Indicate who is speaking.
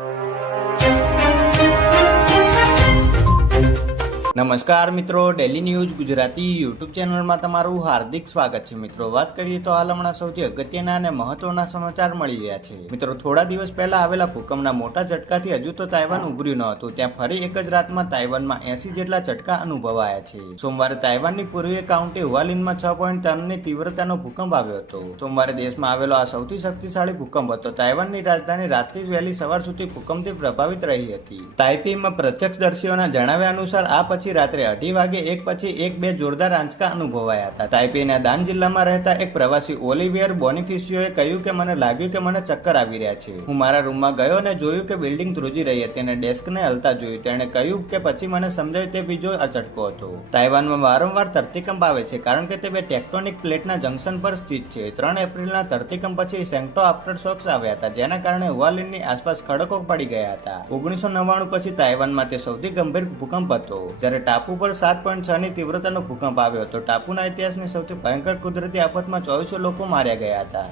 Speaker 1: you. નમસ્કાર મિત્રો daily news Gujarati YouTube ચેનલમાં તમારું હાર્દિક સ્વાગત છે. મિત્રો, વાત કરીએ તો હાલ હમણાં સૌથી અગત્યના અને મહત્વના સમાચાર મળી રહ્યા છે. મિત્રો, થોડા દિવસ પહેલા આવેલા ભૂકંપના મોટા ઝટકાથી હજુ તો તાઇવાન ઉભર્યું ન હતું. ત્યાં ફરી એક જ રાતમાં તાઇવાનમાં એસી જેટલા ઝટકા અનુભવાયા છે. સોમવારે તાઇવાનની પૂર્વીય કાઉન્ટી હુઆલિનમાં છ પોઈન્ટ ત્રણની તીવ્રતાનો ભૂકંપ આવ્યો હતો. સોમવારે દેશમાં આવેલો આ સૌથી શક્તિશાળી ભૂકંપ હતો. તાઇવાનની રાજધાની રાતથી જ વહેલી સવાર સુધી ભૂકંપથી પ્રભાવિત રહી હતી. તાઇપીમાં પ્રત્યક્ષદર્શીઓના જણાવ્યા અનુસાર આ પછી રાત્રે અઢી વાગે એક પછી એક બે જોરદાર આંચકા અનુભવાયા હતા. તાઇપીના દાન જિલ્લામાં રહેતા એક પ્રવાસી ઓલિવિયર બોનિફિશિયોએ કહ્યું કે મને લાગ્યું કે મને ચક્કર આવી રહ્યા છે. હું મારા રૂમમાં ગયો અને જોયું કે બિલ્ડિંગ ધ્રુજી રહી હતી અને ડેસ્કને હલતા જોયું. તેણે કહ્યું કે પછી મને સમજાયું તે બીજો અચટકો હતો. તાઇવાનમાં વારંવાર ધરતીકંપ આવે છે કારણ કે તે બે ટેક્ટોનિક પ્લેટના જંકશન પર સ્થિત છે. ત્રણ એપ્રિલના ધરતીકંપ પછી સેન્ટો આફ્ટર શોક્સ આવ્યા હતા, જેના કારણે હુઆલિનની આસપાસ ખડકો પડી ગયા હતા. ઓગણીસો નવ્વાણું પછી તાઇવાનમાં તે સૌથી ગંભીર ભૂકંપ હતો. જ્યારે ટાપુ પર સાત પોઈન્ટ છ ની તીવ્રતાનો ભૂકંપ આવ્યો હતો ટાપુના ઇતિહાસની સૌથી ભયંકર કુદરતી આફતમાં ચોવીસો લોકો માર્યા ગયા હતા.